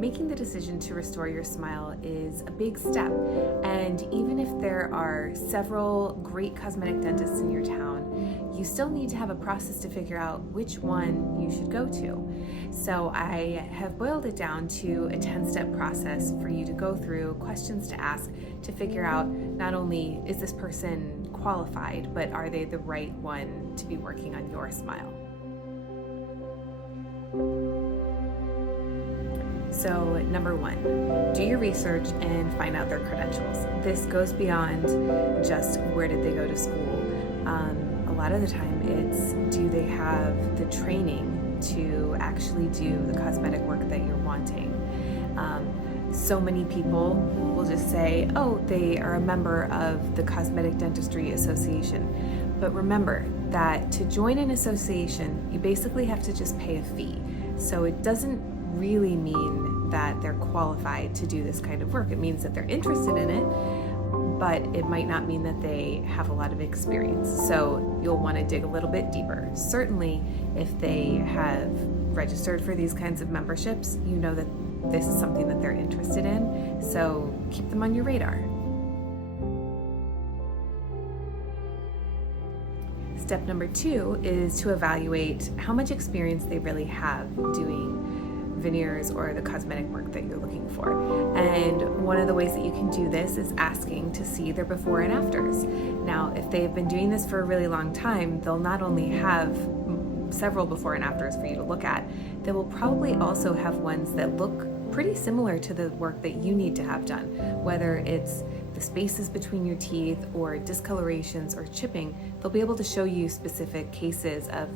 Making the decision to restore your smile is a big step, and even if there are several great cosmetic dentists in your town, you still need to have a process to figure out which one you should go to. So I have boiled it down to a 10-step process for you to go through, questions to ask to figure out not only is this person qualified, but are they the right one to be working on your smile. So number one, do your research and find out their credentials. This goes beyond just where did they go to school. A lot of the time it's, do they have the training to actually do the cosmetic work that you're wanting? So many people will just say, oh, they are a member of the Cosmetic Dentistry Association. But remember that to join an association, you basically have to just pay a fee. So it doesn't really mean that they're qualified to do this kind of work. It means that they're interested in it, but it might not mean that they have a lot of experience. So you'll want to dig a little bit deeper. Certainly, if they have registered for these kinds of memberships, you know that this is something that they're interested in, so keep them on your radar. Step number 2 is to evaluate how much experience they really have doing veneers or the cosmetic work that you're looking for. And one of the ways that you can do this is asking to see their before and afters. Now, if they've been doing this for a really long time, they'll not only have several before and afters for you to look at, they will probably also have ones that look pretty similar to the work that you need to have done, whether it's the spaces between your teeth or discolorations or chipping. They'll be able to show you specific cases of,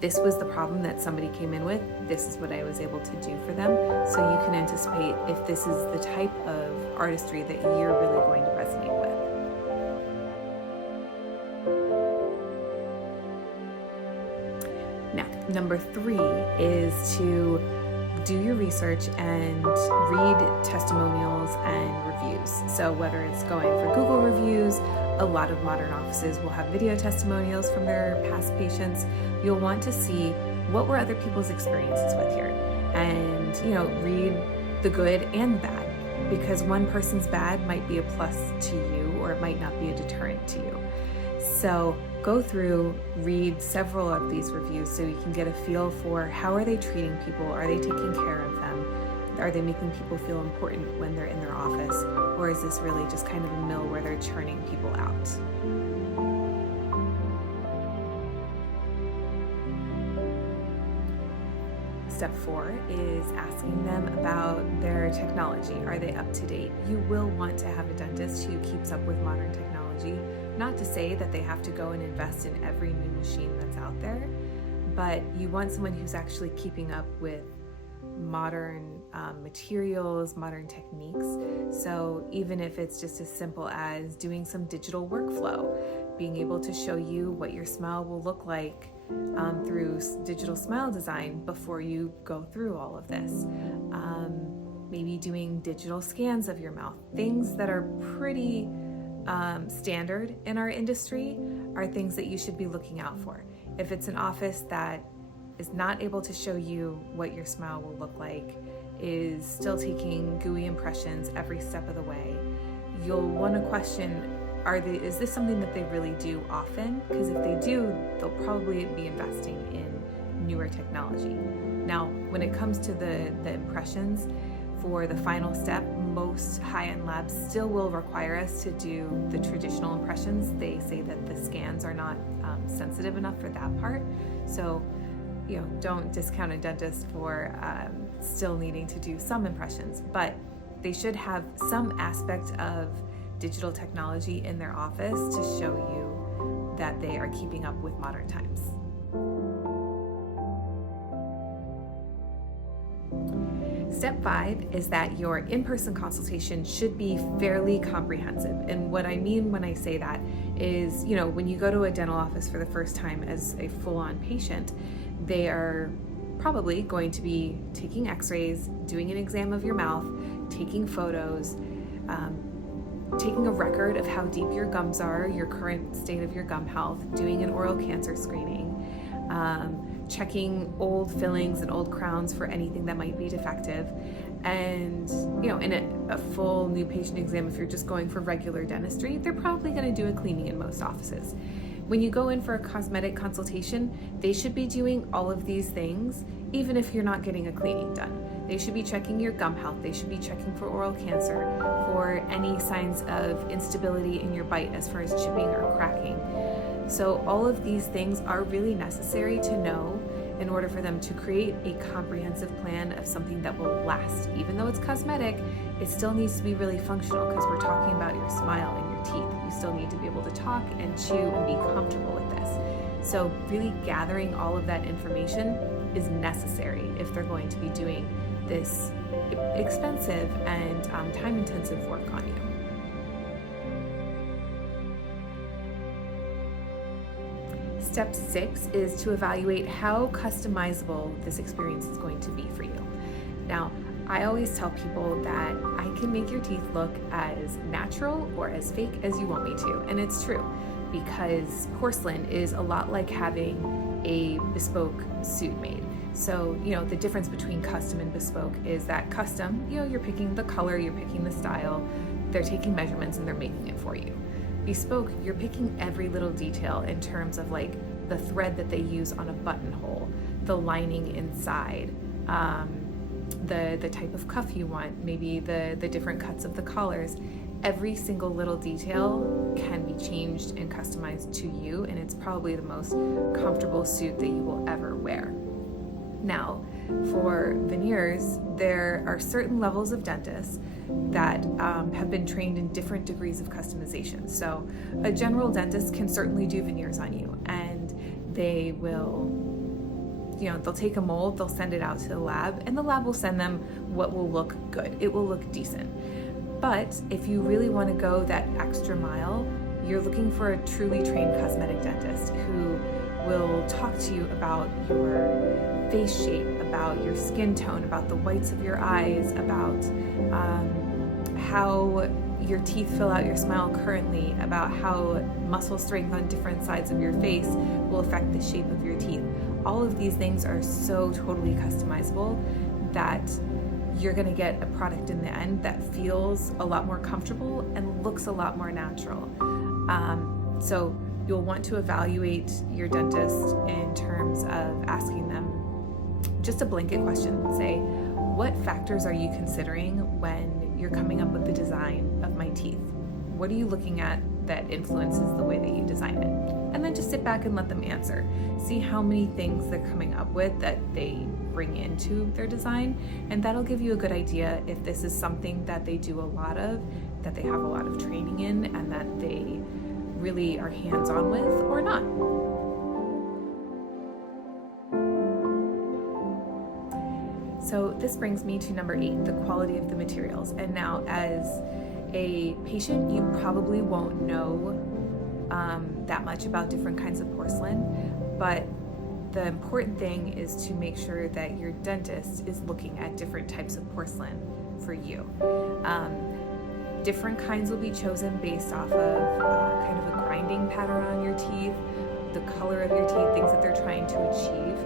this was the problem that somebody came in with, this is what I was able to do for them, so you can anticipate if this is the type of artistry that you're really going to resonate with. Now, number 3 is to do your research and read testimonials and reviews. So whether it's going for Google reviews, a lot of modern offices will have video testimonials from their past patients. You'll want to see what were other people's experiences with here, and read the good and the bad, because one person's bad might be a plus to you, or it might not be a deterrent to you. So go through, read several of these reviews so you can get a feel for how are they treating people, are they taking care of them, are they making people feel important when they're in their office, or is this really just kind of a mill where they're churning people out? Step 4 is asking them about their technology. Are they up to date? You will want to have a dentist who keeps up with modern technology. Not to say that they have to go and invest in every new machine that's out there, but you want someone who's actually keeping up with modern materials, modern techniques. So even if it's just as simple as doing some digital workflow, being able to show you what your smile will look like through digital smile design before you go through all of this. Maybe doing digital scans of your mouth. Things that are pretty standard in our industry are things that you should be looking out for. If it's an office that is not able to show you what your smile will look like, is still taking gooey impressions every step of the way, you'll want to question, is this something that they really do often? Because if they do, they'll probably be investing in newer technology. Now, when it comes to the impressions, for the final step, most high-end labs still will require us to do the traditional impressions. They say that the scans are not sensitive enough for that part. So, don't discount a dentist for still needing to do some impressions, but they should have some aspect of digital technology in their office to show you that they are keeping up with modern times. Step 5 is that your in-person consultation should be fairly comprehensive. And what I mean when I say that is, when you go to a dental office for the first time as a full-on patient, they are probably going to be taking x-rays, doing an exam of your mouth, taking photos, taking a record of how deep your gums are, your current state of your gum health, doing an oral cancer screening, checking old fillings and old crowns for anything that might be defective. And, in a full new patient exam, if you're just going for regular dentistry, they're probably going to do a cleaning in most offices. When you go in for a cosmetic consultation, they should be doing all of these things, even if you're not getting a cleaning done. They should be checking your gum health. They should be checking for oral cancer, for any signs of instability in your bite as far as chipping or cracking. So all of these things are really necessary to know in order for them to create a comprehensive plan of something that will last. Even though it's cosmetic, it still needs to be really functional, because we're talking about your smile and your teeth. You still need to be able to talk and chew and be comfortable with this. So really gathering all of that information is necessary if they're going to be doing this expensive and time-intensive work on you. Step 6 is to evaluate how customizable this experience is going to be for you. Now, I always tell people that I can make your teeth look as natural or as fake as you want me to, and it's true, because porcelain is a lot like having a bespoke suit made. So, the difference between custom and bespoke is that custom, you're picking the color, you're picking the style, they're taking measurements and they're making it for you. Bespoke, you're picking every little detail in terms of like the thread that they use on a buttonhole, the lining inside, the type of cuff you want, maybe the different cuts of the collars. Every single little detail can be changed and customized to you, and it's probably the most comfortable suit that you will ever wear. Now, for veneers, there are certain levels of dentists that have been trained in different degrees of customization. So a general dentist can certainly do veneers on you, and they will, they'll take a mold, they'll send it out to the lab, and the lab will send them what will look good. It will look decent. But if you really want to go that extra mile, you're looking for a truly trained cosmetic dentist who will talk to you about your face shape, about your skin tone, about the whites of your eyes, about how your teeth fill out your smile currently, about how muscle strength on different sides of your face will affect the shape of your teeth. All of these things are so totally customizable that you're going to get a product in the end that feels a lot more comfortable and looks a lot more natural. So you'll want to evaluate your dentist in terms of asking them just a blanket question. Say, what factors are you considering when you're coming up with the design of my teeth? What are you looking at that influences the way that you design it? And then just sit back and let them answer. See how many things they're coming up with that they bring into their design, and that'll give you a good idea if this is something that they do a lot of, that they have a lot of training in, and that they really are hands-on with or not. So this brings me to number 8, the quality of the materials. And now, as a patient, you probably won't know that much about different kinds of porcelain, but the important thing is to make sure that your dentist is looking at different types of porcelain for you. Different kinds will be chosen based off of kind of a grinding pattern on your teeth, the color of your teeth, things that they're trying to achieve.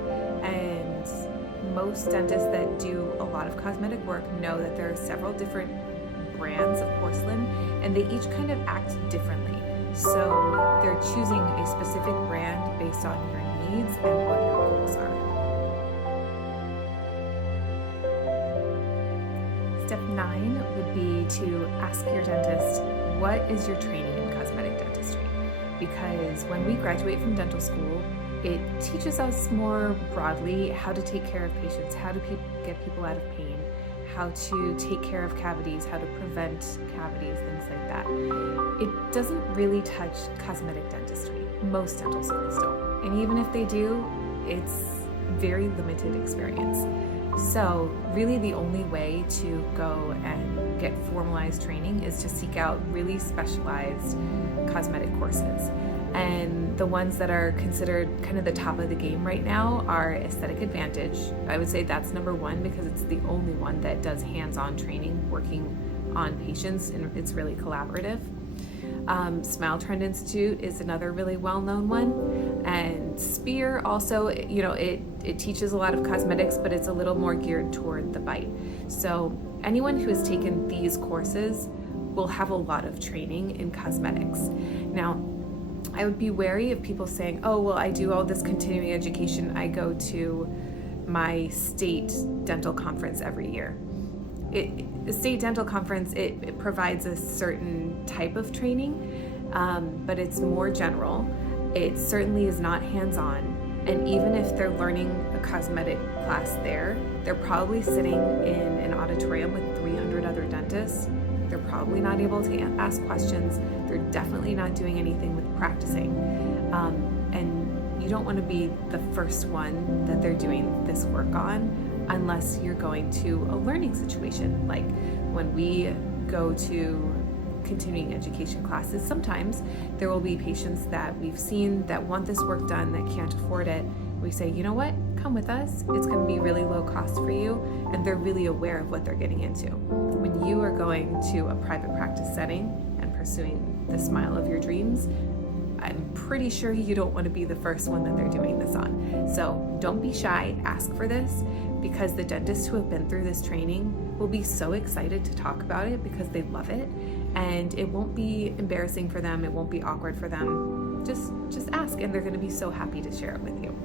And most dentists that do a lot of cosmetic work know that there are several different brands of porcelain, and they each kind of act differently. So they're choosing a specific brand based on your needs and what your goals are. Step 9 would be to ask your dentist, what is your training in cosmetic dentistry? Because when we graduate from dental school, it teaches us more broadly how to take care of patients, how to get people out of pain, how to take care of cavities, how to prevent cavities, things like that. It doesn't really touch cosmetic dentistry. Most dental schools don't. And even if they do, it's very limited experience. So really the only way to go and get formalized training is to seek out really specialized cosmetic courses. And the ones that are considered kind of the top of the game right now are Aesthetic Advantage. I would say that's number 1 because it's the only one that does hands-on training, working on patients, and it's really collaborative. Smile Trend Institute is another really well-known one, and Spear also, it teaches a lot of cosmetics, but it's a little more geared toward the bite. So anyone who has taken these courses will have a lot of training in cosmetics. Now, I would be wary of people saying, oh, well, I do all this continuing education. I go to my state dental conference every year. The state dental conference, it provides a certain type of training, but it's more general. It certainly is not hands-on. And even if they're learning a cosmetic class there, they're probably sitting in an auditorium with 300 other dentists. They're probably not able to ask questions. They're definitely not doing anything with practicing. And you don't want to be the first one that they're doing this work on unless you're going to a learning situation. Like when we go to continuing education classes, sometimes there will be patients that we've seen that want this work done that can't afford it. We say, you know what, come with us. It's going to be really low cost for you, and they're really aware of what they're getting into. When you are going to a private practice setting and pursuing the smile of your dreams, I'm pretty sure you don't want to be the first one that they're doing this on. So don't be shy, ask for this, because the dentists who have been through this training will be so excited to talk about it because they love it, and it won't be embarrassing for them, it won't be awkward for them. Just ask, and they're going to be so happy to share it with you.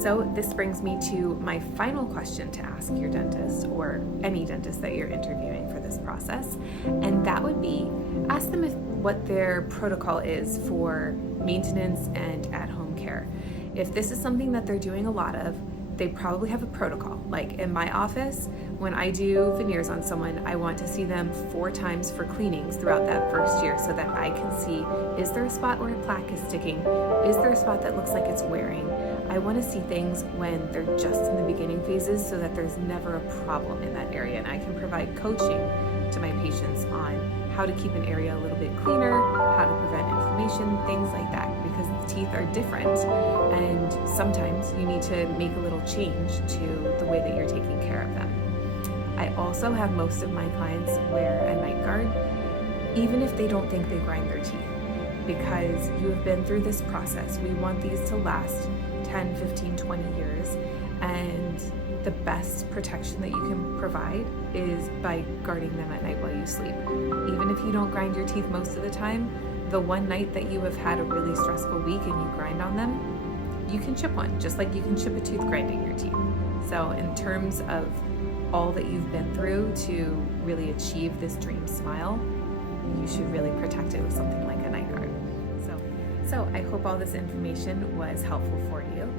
So this brings me to my final question to ask your dentist, or any dentist that you're interviewing for this process, and that would be, ask them what their protocol is for maintenance and at-home care. If this is something that they're doing a lot of, they probably have a protocol. Like in my office, when I do veneers on someone, I want to see them 4 times for cleanings throughout that first year so that I can see, is there a spot where a plaque is sticking? Is there a spot that looks like it's wearing? I want to see things when they're just in the beginning phases so that there's never a problem in that area, and I can provide coaching to my patients on how to keep an area a little bit cleaner, how to prevent inflammation, things like that, because the teeth are different, and sometimes you need to make a little change to the way that you're taking care of them. I also have most of my clients wear a night guard, even if they don't think they grind their teeth, because you have been through this process. We want these to last 10, 15, 20 years, and the best protection that you can provide is by guarding them at night while you sleep. Even if you don't grind your teeth most of the time, the one night that you have had a really stressful week and you grind on them, you can chip one, just like you can chip a tooth grinding your teeth. So in terms of all that you've been through to really achieve this dream smile, you should really protect it with something like a night guard. So I hope all this information was helpful for you.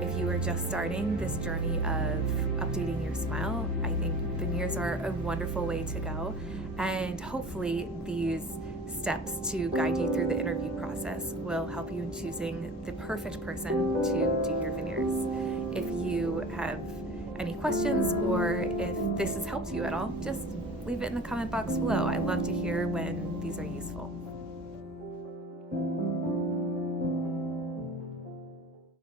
If you are just starting this journey of updating your smile, I think veneers are a wonderful way to go. And hopefully these steps to guide you through the interview process will help you in choosing the perfect person to do your veneers. If you have any questions, or if this has helped you at all, just leave it in the comment box below. I love to hear when these are useful.